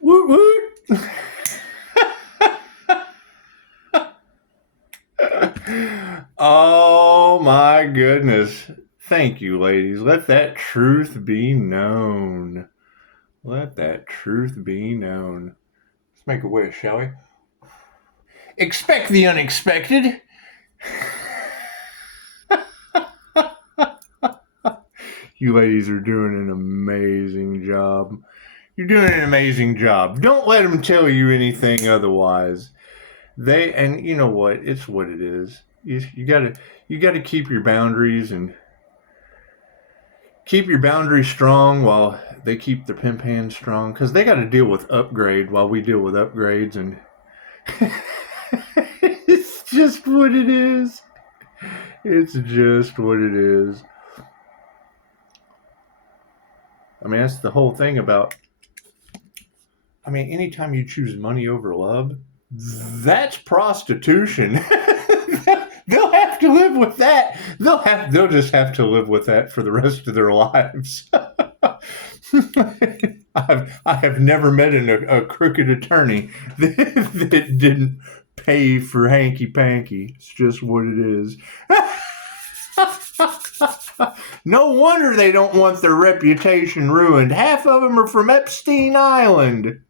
Woot woot. Oh my goodness. Thank you, ladies. Let that truth be known. Let that truth be known. Let's make a wish, shall we? Expect the unexpected. You ladies are doing an amazing job. You're doing an amazing job. Don't let them tell you anything otherwise. And you know what? It's what it is. You gotta keep your boundaries and keep your boundaries strong while they keep their pimp hands strong, because they got to deal with upgrade while we deal with upgrades, and it's just what it is. It's just what it is. I mean, that's the whole thing about. I mean, anytime you choose money over love, that's prostitution. They'll have to live with that. They'll just have to live with that for the rest of their lives. I have never met a crooked attorney that didn't pay for hanky panky. It's just what it is. No wonder they don't want their reputation ruined. Half of them are from Epstein Island.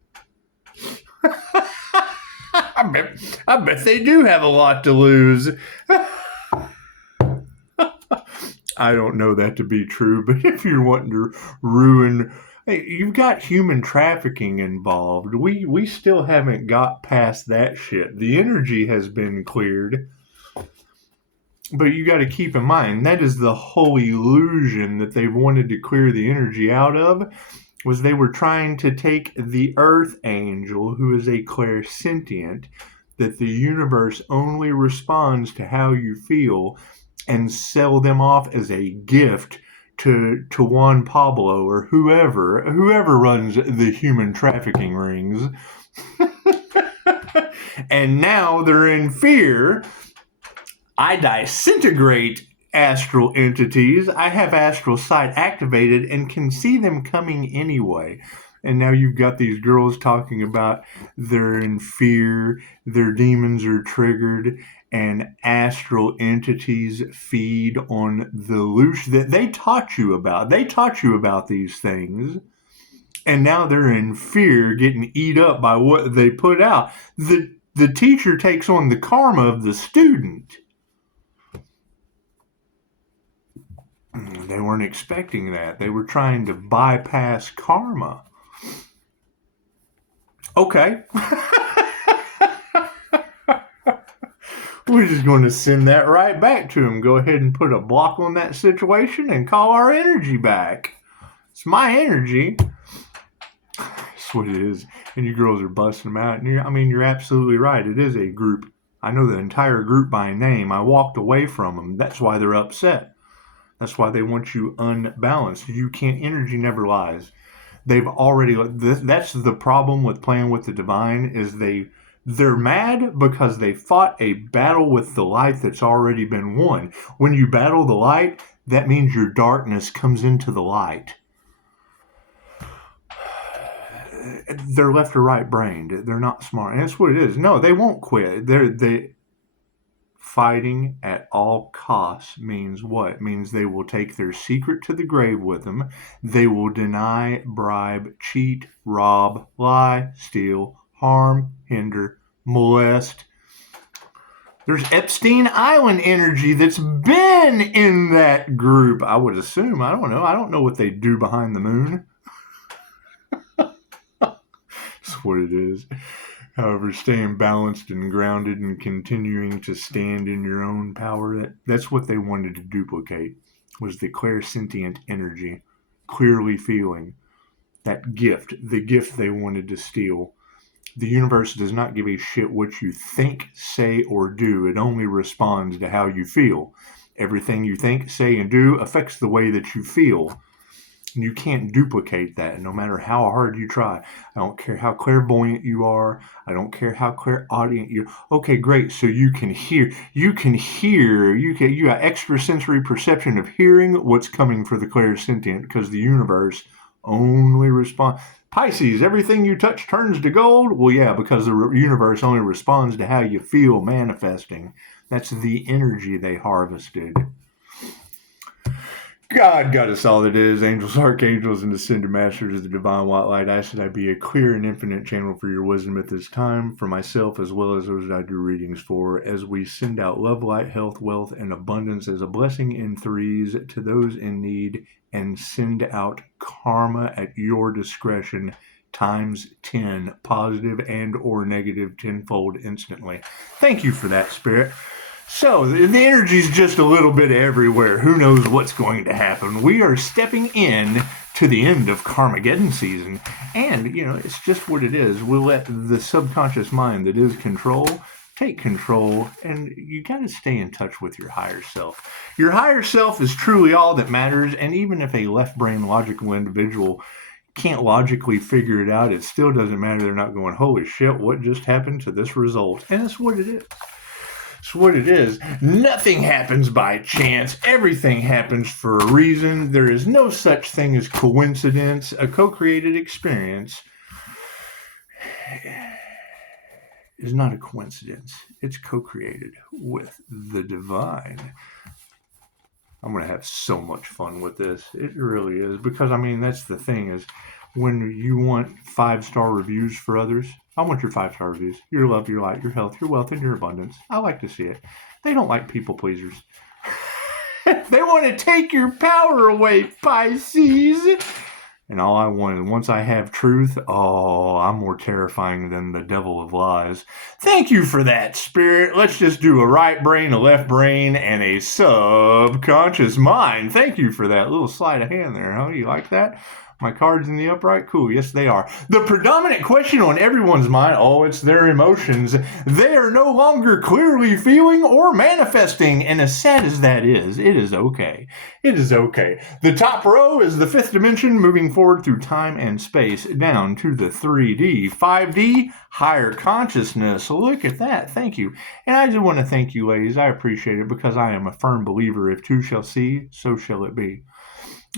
I bet they do have a lot to lose. I don't know that to be true, but if you're wanting to ruin, hey, you've got human trafficking involved. We still haven't got past that shit. The energy has been cleared. But you got to keep in mind, that is the whole illusion that they've wanted to clear the energy out of, was they were trying to take the earth angel, who is a clairsentient, that the universe only responds to how you feel, and sell them off as a gift to Juan Pablo or whoever runs the human trafficking rings. And now they're in fear. I disintegrate astral entities. I have astral sight activated and can see them coming anyway. And now you've got these girls talking about they're in fear, their demons are triggered, and astral entities feed on the illusion that they taught you about. They taught you about these things. And now they're in fear, getting eat up by what they put out. The teacher takes on the karma of the student. They weren't expecting that. They were trying to bypass karma. Okay. We're just going to send that right back to them. Go ahead and put a block on that situation and call our energy back. It's my energy. That's what it is. And you girls are busting them out. And you're absolutely right. It is a group. I know the entire group by name. I walked away from them. That's why they're upset. That's why they want you unbalanced. You can't. Energy never lies. They've already. That's the problem with playing with the divine. Is they're mad because they fought a battle with the light that's already been won. When you battle the light, that means your darkness comes into the light. They're left or right brained. They're not smart. And that's what it is. No, they won't quit. They fighting at all costs means what? It means they will take their secret to the grave with them. They will deny, bribe, cheat, rob, lie, steal, harm, hinder, molest. There's Epstein Island energy that's been in that group, I would assume. I don't know. I don't know what they do behind the moon. That's what it is. However, staying balanced and grounded and continuing to stand in your own power, that's what they wanted to duplicate, was the clairsentient energy, clearly feeling that gift, the gift they wanted to steal. The universe does not give a shit what you think, say, or do. It only responds to how you feel. Everything you think, say, and do affects the way that you feel. And you can't duplicate that no matter how hard you try. I don't care how clairvoyant you are. I don't care how clairaudient you are. Okay, great. So you can hear. You got extrasensory perception of hearing what's coming for the clairsentient, because the universe only responds. Pisces, everything you touch turns to gold. Well, yeah, because the universe only responds to how you feel manifesting. That's the energy they harvested. God got us all that is, angels, archangels, and ascended masters of the divine white light. I ask that I be a clear and infinite channel for your wisdom at this time, for myself as well as those that I do readings for, as we send out love, light, health, wealth, and abundance as a blessing in threes to those in need, and send out karma at your discretion times 10, positive and or negative, tenfold instantly. Thank you for that, Spirit. So, the energy's just a little bit everywhere. Who knows what's going to happen? We are stepping in to the end of Carmageddon season. And, it's just what it is. We'll let the subconscious mind that is control take control. And you got to stay in touch with your higher self. Your higher self is truly all that matters. And even if a left brain logical individual can't logically figure it out, it still doesn't matter. They're not going, holy shit, what just happened to this result? And that's what it is. It's what it is. Nothing happens by chance. Everything happens for a reason. There is no such thing as coincidence. A co-created experience is not a coincidence. It's co-created with the divine. I'm going to have so much fun with this. It really is. Because, that's the thing is, when you want 5-star reviews for others, I want your 5-star reviews. Your love, your light, your health, your wealth, and your abundance. I like to see it. They don't like people pleasers. They want to take your power away, Pisces. And all I want, once I have truth, I'm more terrifying than the devil of lies. Thank you for that, Spirit. Let's just do a right brain, a left brain, and a subconscious mind. Thank you for that little sleight of hand there, huh? You like that? My cards in the upright? Cool. Yes, they are. The predominant question on everyone's mind, it's their emotions. They are no longer clearly feeling or manifesting. And as sad as that is, it is okay. It is okay. The top row is the 5th dimension, moving forward through time and space, down to the 3D. 5D, higher consciousness. Look at that. Thank you. And I do want to thank you, ladies. I appreciate it because I am a firm believer. If two shall see, so shall it be.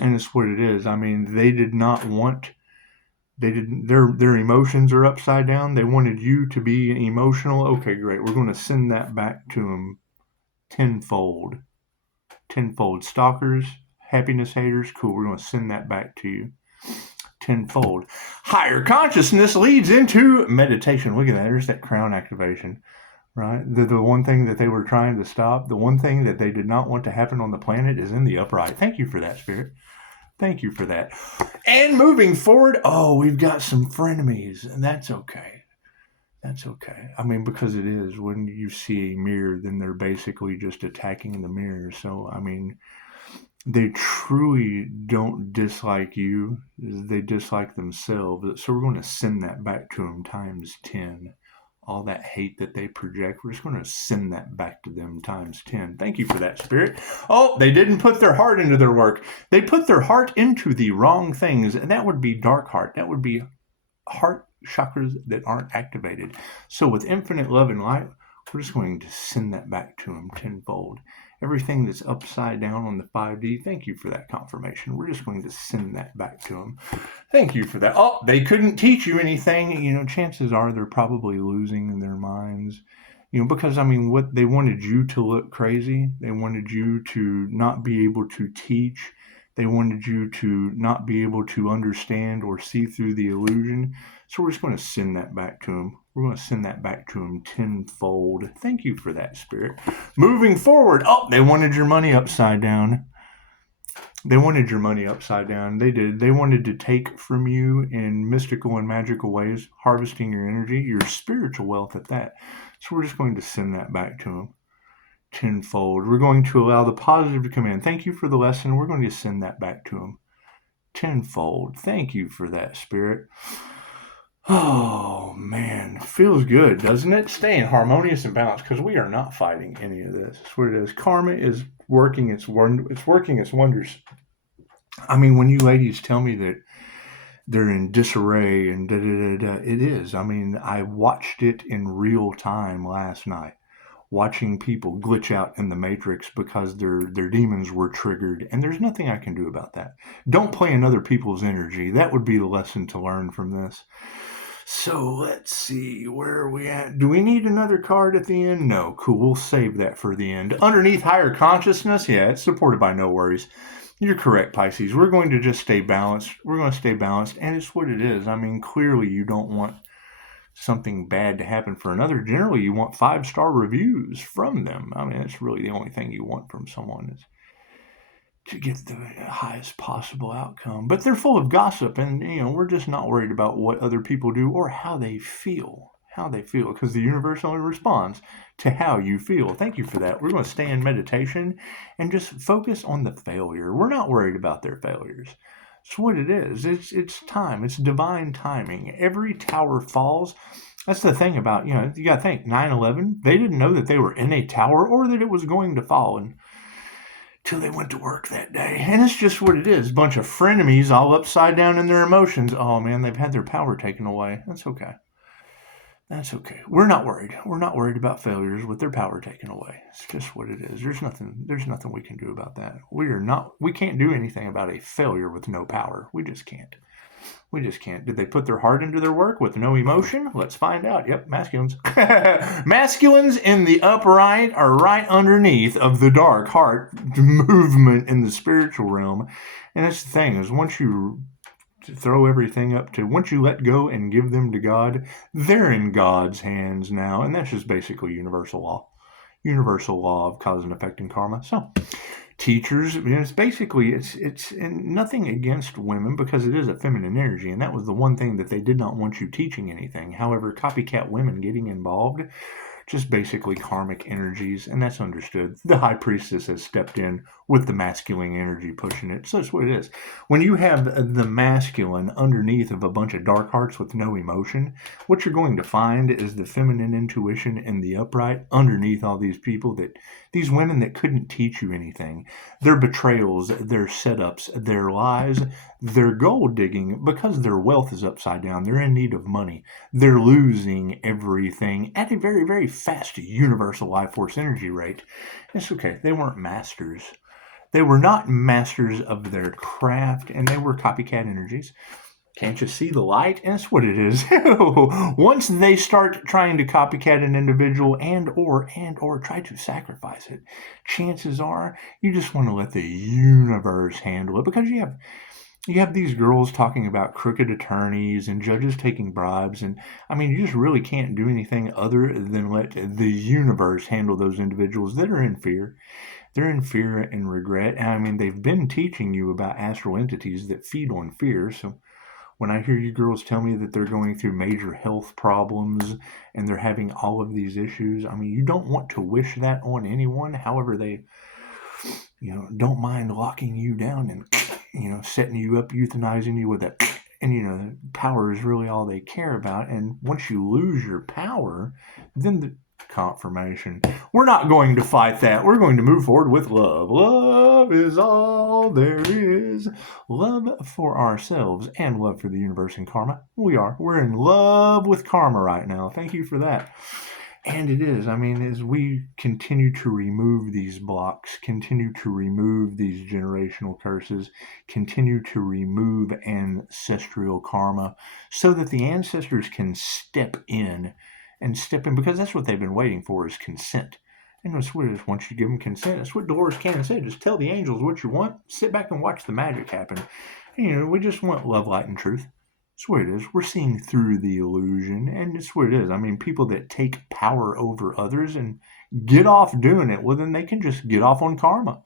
And it's what it is. They did not want, their emotions are upside down. They wanted you to be emotional. Okay, great. We're going to send that back to them tenfold. Tenfold. Stalkers, happiness haters, cool. We're going to send that back to you tenfold. Higher consciousness leads into meditation. Look at that. There's that crown activation. Right? The one thing that they were trying to stop, the one thing that they did not want to happen on the planet is in the upright. Thank you for that, Spirit. Thank you for that. And moving forward, we've got some frenemies, and that's okay. That's okay. Because it is. When you see a mirror, then they're basically just attacking the mirror. So, they truly don't dislike you. They dislike themselves. So we're going to send that back to them times 10. All that hate that they project, we're just going to send that back to them times 10. Thank you for that, Spirit. They didn't put their heart into their work. They put their heart into the wrong things, and that would be dark heart. That would be heart chakras that aren't activated. So with infinite love and light, we're just going to send that back to them tenfold. Everything that's upside down on the 5D, thank you for that confirmation. We're just going to send that back to them. Thank you for that. They couldn't teach you anything. Chances are they're probably losing their minds. Because, what they wanted you to look crazy. They wanted you to not be able to teach. They wanted you to not be able to understand or see through the illusion. So we're just going to send that back to them. We're going to send that back to them tenfold. Thank you for that, Spirit. Moving forward. They wanted your money upside down. They wanted your money upside down. They did. They wanted to take from you in mystical and magical ways, harvesting your energy, your spiritual wealth at that. So we're just going to send that back to them tenfold. We're going to allow the positive to come in. Thank you for the lesson. We're going to send that back to them tenfold. Thank you for that, Spirit. Oh, man. Feels good, doesn't it? Staying harmonious and balanced, because we are not fighting any of this. That's what it is. Karma is working its wonders. When you ladies tell me that they're in disarray and da-da-da-da, it is. I watched it in real time last night. watching people glitch out in the matrix because their demons were triggered, and there's nothing I can do about that. Don't play in other people's energy. That would be the lesson to learn from this. So let's see, where are we at? Do we need another card at the end? No. Cool, we'll save that for the end. Underneath higher consciousness, yeah, it's supported by no worries. You're correct, Pisces. We're going to just stay balanced. We're going to stay balanced, and it's what it is. I mean, clearly you don't want something bad to happen for another. Generally, you want 5-star reviews from them. I mean, that's really the only thing you want from someone is to get the highest possible outcome. But they're full of gossip, and we're just not worried about what other people do or how they feel. Because the universe only responds to how you feel. Thank you for that. We're going to stay in meditation and just focus on the failure. We're not worried about their failures. It's what it is. It's time. It's divine timing. Every tower falls. That's the thing about, you got to think, 9/11, they didn't know that they were in a tower or that it was going to fall until they went to work that day. And it's just what it is. A bunch of frenemies all upside down in their emotions. Oh, man, they've had their power taken away. That's okay. That's okay. We're not worried. We're not worried about failures with their power taken away. It's just what it is. There's nothing we can do about that. We can't do anything about a failure with no power. We just can't. Did they put their heart into their work with no emotion? Let's find out. Yep, masculines. Masculines in the upright are right underneath of the dark heart movement in the spiritual realm. And that's the thing, is once you throw everything up to, once you let go and give them to God, they're in God's hands now. And that's just basically universal law of cause and effect and karma. So teachers, it's nothing against women, because it is a feminine energy, and that was the one thing that they did not want you teaching anything. However, copycat women getting involved, just basically karmic energies, and that's understood. The high priestess has stepped in with the masculine energy pushing it. So that's what it is. When you have the masculine underneath of a bunch of dark hearts with no emotion, what you're going to find is the feminine intuition in the upright underneath all these people, these women that couldn't teach you anything. Their betrayals, their setups, their lies, their gold digging, because their wealth is upside down. They're in need of money. They're losing everything at a very, very fast universal life force energy rate. It's okay. They weren't masters. They were not masters of their craft, and they were copycat energies. Can't you see the light? And that's what it is. Once they start trying to copycat an individual and or try to sacrifice it, chances are you just want to let the universe handle it, because you have these girls talking about crooked attorneys and judges taking bribes, and I mean, you just really can't do anything other than let the universe handle those individuals that are in fear. They're in fear and regret. And I mean, they've been teaching you about astral entities that feed on fear. So when I hear you girls tell me that they're going through major health problems and they're having all of these issues, I mean, you don't want to wish that on anyone. However, they, don't mind locking you down and, setting you up, euthanizing you with that. And, power is really all they care about. And once you lose your power, then the confirmation. We're not going to fight that. We're going to move forward with love. Love is all there is. Love for ourselves and love for the universe and karma. We're in love with karma right now. Thank you for that. And it is. I mean, as we continue to remove these blocks, continue to remove these generational curses, continue to remove ancestral karma, so that the ancestors can step in, because that's what they've been waiting for, is consent. And that's what it is. Once you give them consent, that's what Dolores Cannon said. Just tell the angels what you want. Sit back and watch the magic happen. And, we just want love, light, and truth. That's what it is. We're seeing through the illusion, and it's what it is. I mean, people that take power over others and get off doing it, well, then they can just get off on karma.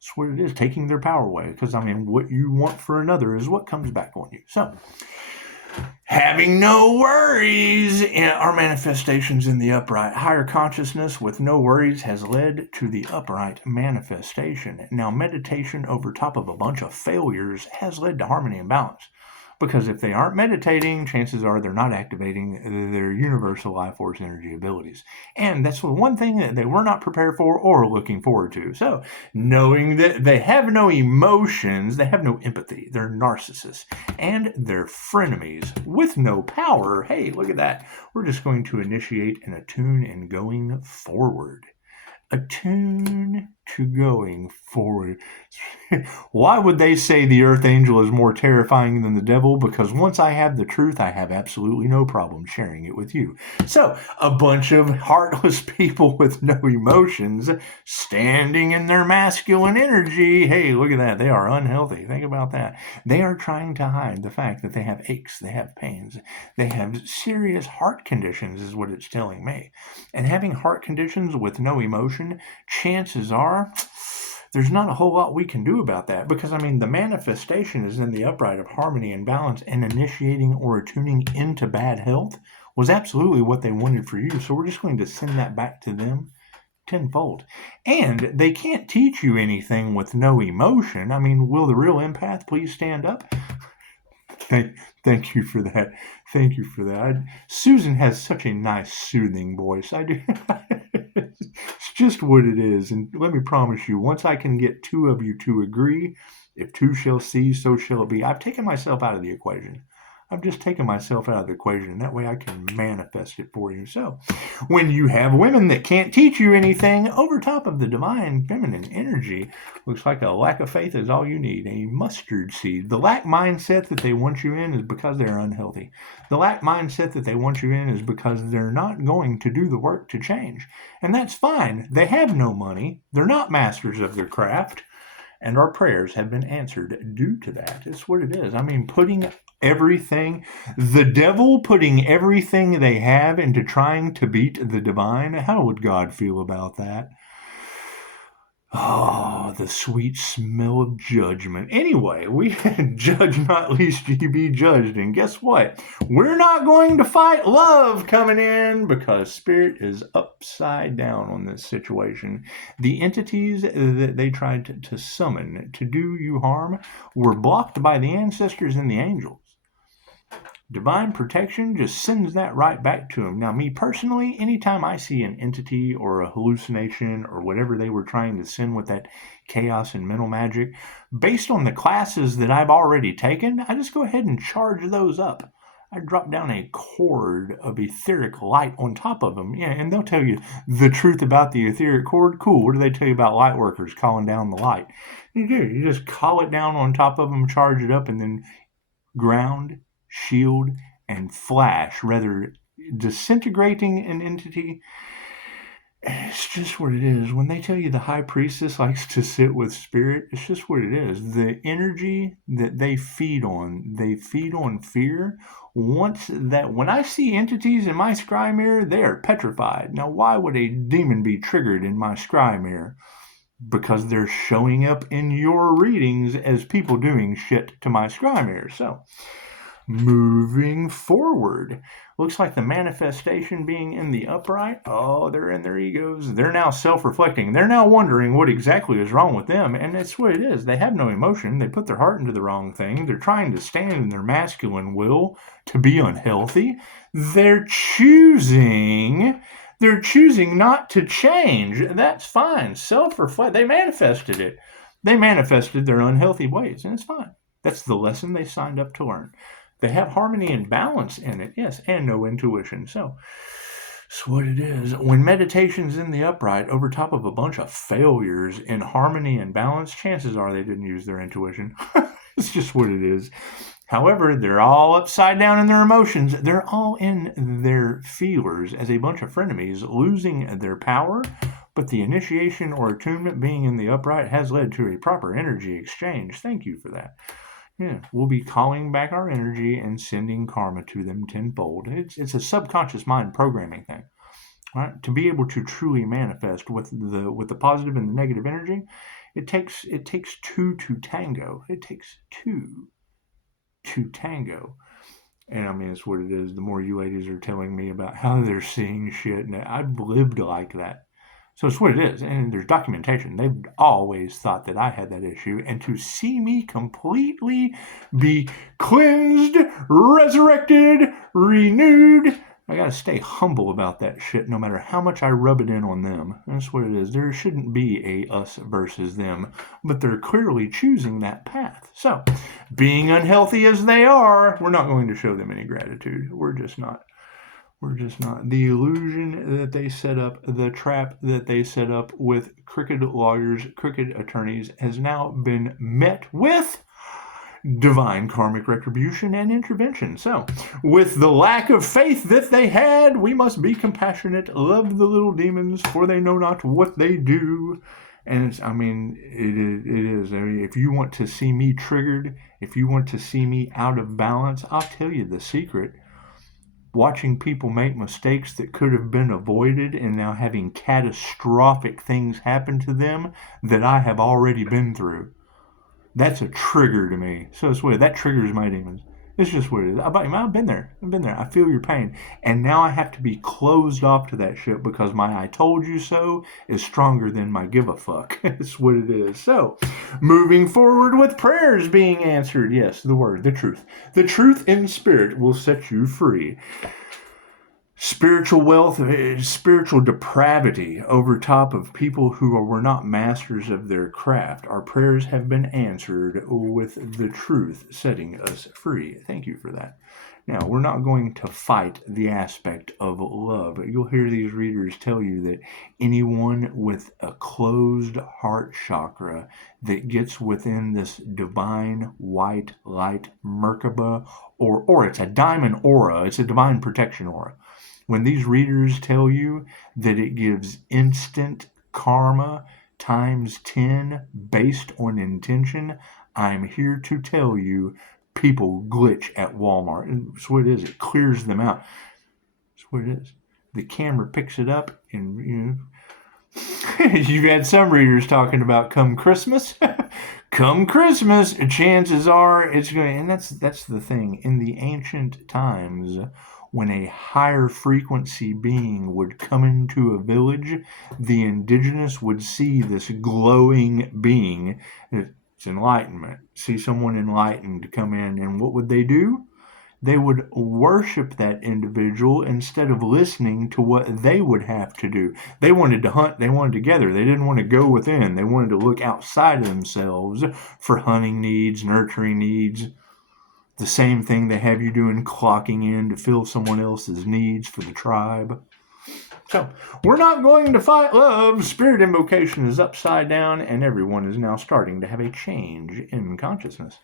That's what it is, taking their power away. Because, I mean, what you want for another is what comes back on you. So, having no worries, our manifestations in the upright. Higher consciousness with no worries has led to the upright manifestation. Now, meditation over top of a bunch of failures has led to harmony and balance. Because if they aren't meditating, chances are they're not activating their universal life force energy abilities. And that's the one thing that they were not prepared for or looking forward to. So, knowing that they have no emotions, they have no empathy, they're narcissists, and they're frenemies with no power. Hey, look at that. We're just going to initiate and attune and going forward. Attune to going forward. Why would they say the earth angel is more terrifying than the devil? Because once I have the truth, I have absolutely no problem sharing it with you. So, a bunch of heartless people with no emotions standing in their masculine energy. Hey, look at that. They are unhealthy. Think about that. They are trying to hide the fact that they have aches, they have pains, they have serious heart conditions, is what it's telling me. And having heart conditions with no emotion, chances are there's not a whole lot we can do about that, because the manifestation is in the upright of harmony and balance, and initiating or attuning into bad health was absolutely what they wanted for you. So we're just going to send that back to them tenfold. And they can't teach you anything with no emotion. Will the real empath please stand up? Thank you for that. Thank you for that. Susan has such a nice, soothing voice. I do. It's just what it is. And let me promise you, once I can get two of you to agree, if two shall see, so shall it be. I've taken myself out of the equation. I've just taken myself out of the equation, and that way I can manifest it for you. So, when you have women that can't teach you anything over top of the divine feminine energy, looks like a lack of faith is all you need, a mustard seed. The lack mindset that they want you in is because they're unhealthy. The lack mindset that they want you in is because they're not going to do the work to change. And that's fine. They have no money. They're not masters of their craft. And our prayers have been answered due to that. It's what it is. Putting everything, the devil putting everything they have into trying to beat the divine. How would God feel about that? Oh, the sweet smell of judgment. Anyway, we judge not lest ye be judged. And guess what? We're not going to fight love coming in, because spirit is upside down on this situation. The entities that they tried to summon to do you harm were blocked by the ancestors and the angels. Divine protection just sends that right back to him. Now, me personally, anytime I see an entity or a hallucination or whatever they were trying to send with that chaos and mental magic, based on the classes that I've already taken, I just go ahead and charge those up. I drop down a cord of etheric light on top of them. Yeah, and they'll tell you the truth about the etheric cord. Cool. What do they tell you about light workers calling down the light? You do. You just call it down on top of them, charge it up, and then ground, shield, and flash, rather disintegrating an entity. It's just what it is. When they tell you the high priestess likes to sit with spirit, it's just what it is. The energy that they feed on fear. When I see entities in my scry mirror, they are petrified. Now, why would a demon be triggered in my scry mirror? Because they're showing up in your readings as people doing shit to my scry mirror. So, moving forward, looks like the manifestation being in the upright. Oh, they're in their egos. They're now self-reflecting. They're now wondering what exactly is wrong with them, and that's what it is. They have no emotion. They put their heart into the wrong thing. They're trying to stand in their masculine will to be unhealthy. They're choosing not to change. That's fine. Self-reflect. They manifested it. They manifested their unhealthy ways, and it's fine. That's the lesson they signed up to learn. They have harmony and balance in it, yes, and no intuition. So, it's what it is. When meditation's in the upright over top of a bunch of failures in harmony and balance, chances are they didn't use their intuition. It's just what it is. However, they're all upside down in their emotions. They're all in their feelers as a bunch of frenemies, losing their power. But the initiation or attunement being in the upright has led to a proper energy exchange. Thank you for that. Yeah, we'll be calling back our energy and sending karma to them tenfold. It's a subconscious mind programming thing. Right? To be able to truly manifest with the positive and the negative energy, it takes two to tango. It takes two to tango. And it's what it is. The more you ladies are telling me about how they're seeing shit, and I've lived like that. So it's what it is. And there's documentation. They've always thought that I had that issue. And to see me completely be cleansed, resurrected, renewed, I got to stay humble about that shit no matter how much I rub it in on them. That's what it is. There shouldn't be a us versus them, but they're clearly choosing that path. So, being unhealthy as they are, we're not going to show them any gratitude. We're just not. We're just not. The illusion that they set up, the trap that they set up with crooked lawyers, crooked attorneys, has now been met with divine karmic retribution and intervention. So, with the lack of faith that they had, we must be compassionate, love the little demons, for they know not what they do. And it's, it is. If you want to see me triggered, if you want to see me out of balance, I'll tell you the secret. Watching people make mistakes that could have been avoided and now having catastrophic things happen to them that I have already been through. That's a trigger to me. So it's weird. That triggers my demons. It's just what it is. I've been there. I feel your pain. And now I have to be closed off to that shit because my I told you so is stronger than my give a fuck. It's what it is. So, moving forward with prayers being answered. Yes, the word, the truth. The truth in spirit will set you free. Spiritual wealth, spiritual depravity over top of people who were not masters of their craft. Our prayers have been answered with the truth setting us free. Thank you for that. Now, we're not going to fight the aspect of love. You'll hear these readers tell you that anyone with a closed heart chakra that gets within this divine white light Merkaba, or it's a diamond aura, it's a divine protection aura. When these readers tell you that it gives instant karma times 10 based on intention, I'm here to tell you people glitch at Walmart. That's what it is. It clears them out. That's what it is. The camera picks it up, and you've had some readers talking about come Christmas. Come Christmas, chances are it's going. And that's the thing. In the ancient times, when a higher frequency being would come into a village, the indigenous would see this glowing being. It's enlightenment. See someone enlightened come in, and what would they do? They would worship that individual instead of listening to what they would have to do. They wanted to hunt, they wanted to gather. They didn't want to go within. They wanted to look outside of themselves for hunting needs, nurturing needs. The same thing they have you doing, clocking in to fill someone else's needs for the tribe. So, we're not going to fight love. Spirit invocation is upside down, and everyone is now starting to have a change in consciousness.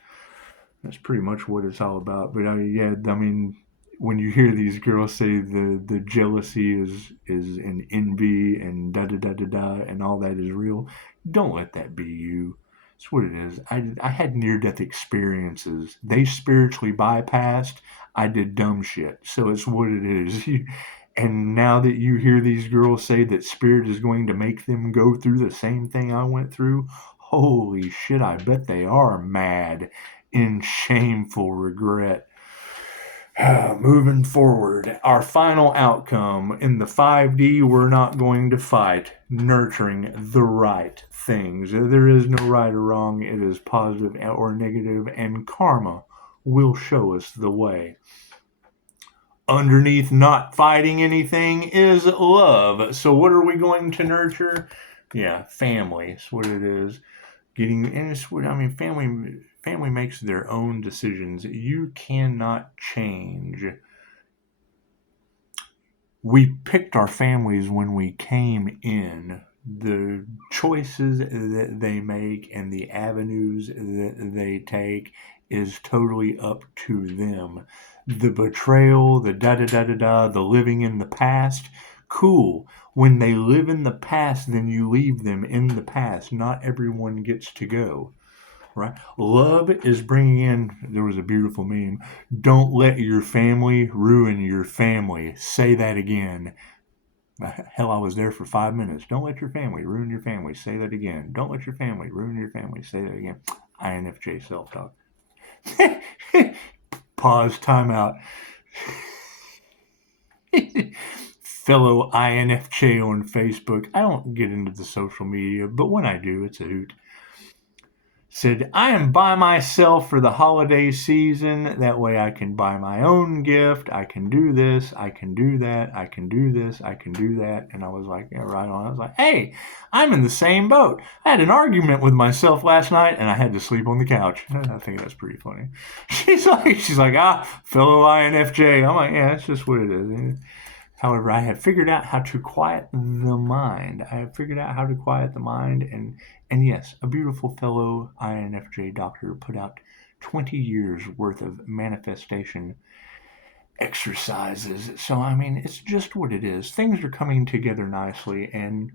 That's pretty much what it's all about. But when you hear these girls say the jealousy is an envy and da-da-da-da-da and all that is real, don't let that be you. It's what it is. I had near-death experiences. They spiritually bypassed. I did dumb shit. So it's what it is. And now that you hear these girls say that spirit is going to make them go through the same thing I went through, holy shit, I bet they are mad in shameful regret. Moving forward, our final outcome in the 5D, we're not going to fight nurturing the right things. There is no right or wrong. It is positive or negative, and karma will show us the way. Underneath not fighting anything is love. So what are we going to nurture? Yeah, family. That's what it is. Family makes their own decisions. You cannot change. We picked our families when we came in. The choices that they make and the avenues that they take is totally up to them. The betrayal, the da-da-da-da-da, the living in the past, cool. When they live in the past, then you leave them in the past. Not everyone gets to go. Right? Love is bringing in, there was a beautiful meme, don't let your family ruin your family. Say that again. Hell, I was there for 5 minutes. Don't let your family ruin your family. Say that again. Don't let your family ruin your family. Say that again. INFJ self-talk. Pause, time out. fellow INFJ on Facebook. I don't get into the social media, but when I do, it's a hoot. Said, I am by myself for the holiday season. That way I can buy my own gift. I can do this. I can do that. I can do this. I can do that. And I was like, yeah, right on. I was like, hey, I'm in the same boat. I had an argument with myself last night and I had to sleep on the couch. I think that's pretty funny. She's like, fellow INFJ. I'm like, yeah, that's just what it is. However, I have figured out how to quiet the mind. And yes, a beautiful fellow INFJ doctor put out 20 years worth of manifestation exercises. So, I mean, it's just what it is. Things are coming together nicely, and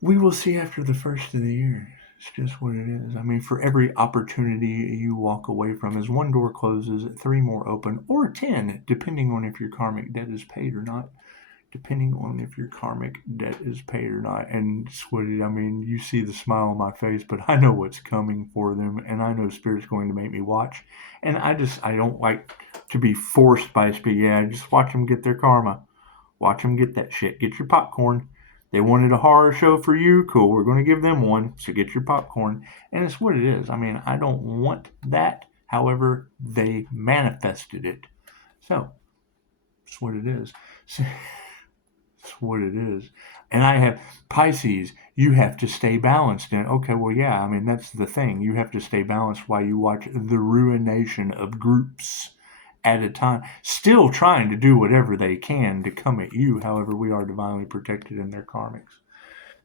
we will see after the first of the year. It's just what it is. I mean, for every opportunity you walk away from, as one door closes, 3 more open, or 10, depending on if your karmic debt is paid or not. And it's what it, I mean, you see the smile on my face, but I know what's coming for them, and I know Spirit's going to make me watch. And I don't like to be forced by Spirit. Yeah, just watch them get their karma. Watch them get that shit. Get your popcorn. They wanted a horror show for you. Cool, we're going to give them one. So get your popcorn. And it's what it is. I mean, I don't want that. However, they manifested it. So, it's what it is. It's what it is. And I have Pisces. You have to stay balanced. And okay, well, yeah, I mean, that's the thing. You have to stay balanced while you watch the ruination of groups at a time, still trying to do whatever they can to come at you. However, we are divinely protected in their karmics.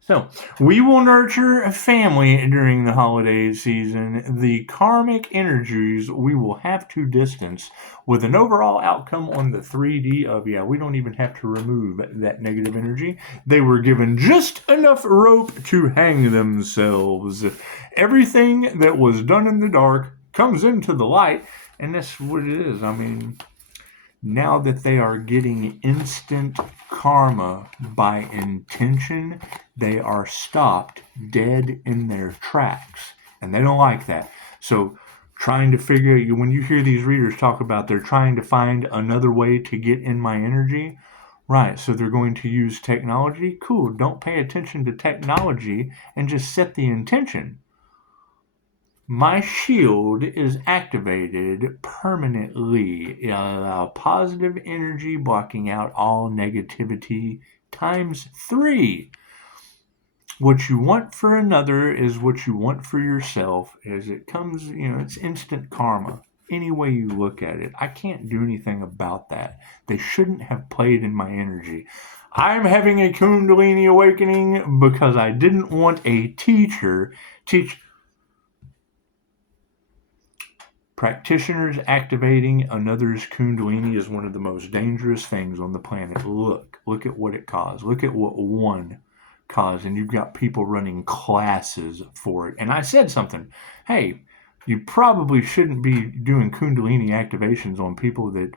So, we will nurture a family during the holiday season. The karmic energies we will have to distance with an overall outcome on the 3D of, yeah, we don't even have to remove that negative energy. They were given just enough rope to hang themselves. Everything that was done in the dark comes into the light, and that's what it is. I mean, now that they are getting instant karma by intention, they are stopped dead in their tracks. And they don't like that. So trying to figure, when you hear these readers talk about they're trying to find another way to get in my energy, right, so they're going to use technology. Cool, don't pay attention to technology and just set the intention. My shield is activated permanently. Allow positive energy blocking out all negativity times 3. What you want for another is what you want for yourself. As it comes, it's instant karma. Any way you look at it, I can't do anything about that. They shouldn't have played in my energy. I'm having a Kundalini awakening because I didn't want a teacher teach. Practitioners activating another's Kundalini is one of the most dangerous things on the planet. Look at what it caused. Look at what one caused, and you've got people running classes for it. And I said something. Hey, you probably shouldn't be doing Kundalini activations on people that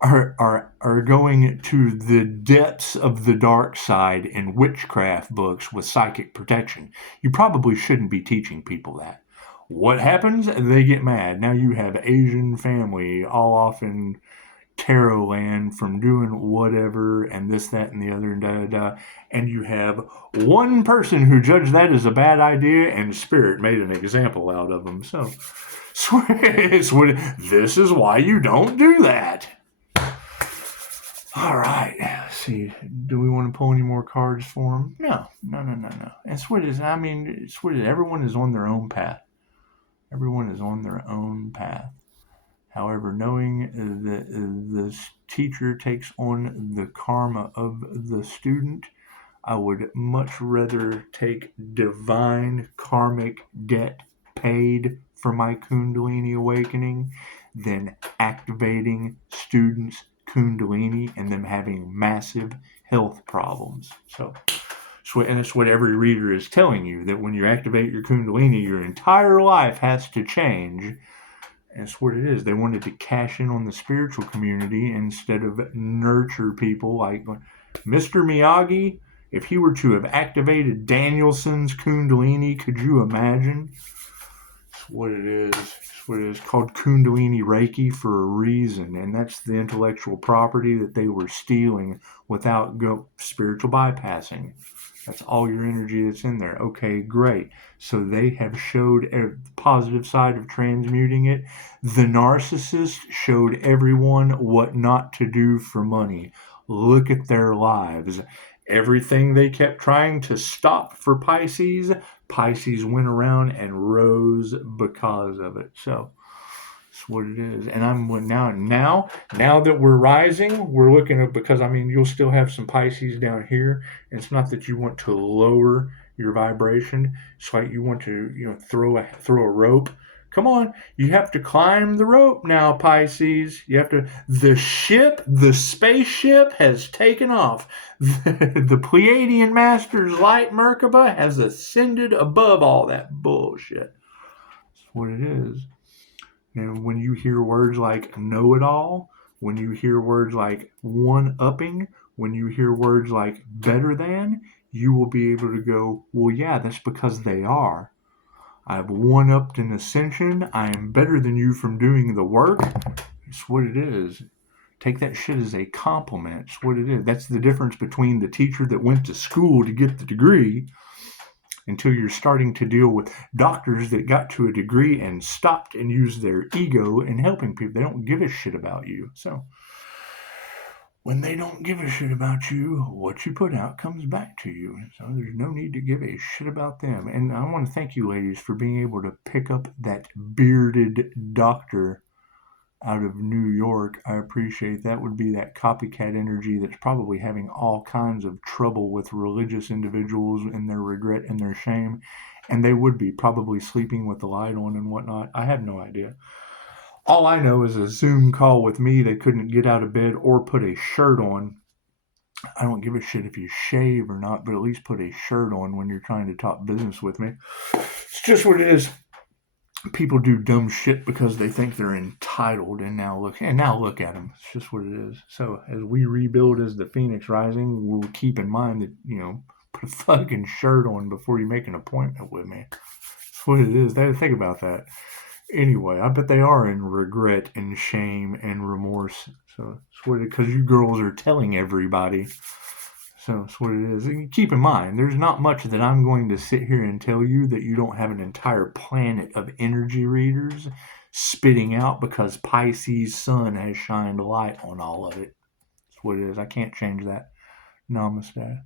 are going to the depths of the dark side in witchcraft books with psychic protection. You probably shouldn't be teaching people that. What happens? They get mad. Now you have Asian family all off in tarot land from doing whatever and this, that, and the other, and da-da-da. And you have one person who judged that as a bad idea, and Spirit made an example out of them. So, this is why you don't do that. All right. Let's see. Do we want to pull any more cards for them? No. It's what it is. I mean, it's what it is. Everyone is on their own path. However, knowing that the teacher takes on the karma of the student, I would much rather take divine karmic debt paid for my Kundalini awakening than activating students' Kundalini and them having massive health problems. And it's what every reader is telling you, that when you activate your Kundalini, your entire life has to change. And it's what it is. They wanted to cash in on the spiritual community instead of nurture people. Like Mr. Miyagi, if he were to have activated Danielson's Kundalini, could you imagine? what it is. It's what it is, called Kundalini Reiki for a reason, and that's the intellectual property that they were stealing without spiritual bypassing. That's all your energy that's in there. Okay, great. So they have showed a positive side of transmuting it. The narcissist showed everyone what not to do for money. Look at their lives. Everything they kept trying to stop for Pisces, Pisces went around and rose because of it. So that's what it is. And I'm now that we're rising, we're looking at, because I mean you'll still have some Pisces down here. And it's not that you want to lower your vibration. It's like you want to, throw a rope. Come on, you have to climb the rope now, Pisces. You have to. The spaceship has taken off. The Pleiadian Master's light Merkaba has ascended above all that bullshit. That's what it is. And when you hear words like know-it-all, when you hear words like one-upping, when you hear words like better than, you will be able to go, well, yeah, that's because they are. I've one-upped in ascension. I am better than you from doing the work. It's what it is. Take that shit as a compliment. It's what it is. That's the difference between the teacher that went to school to get the degree, until you're starting to deal with doctors that got to a degree and stopped and used their ego in helping people. They don't give a shit about you. So when they don't give a shit about you, what you put out comes back to you. So there's no need to give a shit about them. And I want to thank you, ladies, for being able to pick up that bearded doctor out of New York. I appreciate that. Would be that copycat energy that's probably having all kinds of trouble with religious individuals and their regret and their shame. And they would be probably sleeping with the light on and whatnot. I have no idea. All I know is a Zoom call with me, they couldn't get out of bed or put a shirt on. I don't give a shit if you shave or not, but at least put a shirt on when you're trying to talk business with me. It's just what it is. People do dumb shit because they think they're entitled, and now look at them. It's just what it is. So as we rebuild as the Phoenix Rising, we'll keep in mind that, put a fucking shirt on before you make an appointment with me. That's what it is. They think about that. Anyway, I bet they are in regret and shame and remorse. So it's what it is, because you girls are telling everybody. So that's what it is. And keep in mind, there's not much that I'm going to sit here and tell you that you don't have an entire planet of energy readers spitting out, because Pisces sun has shined a light on all of it. That's what it is. I can't change that. Namaste.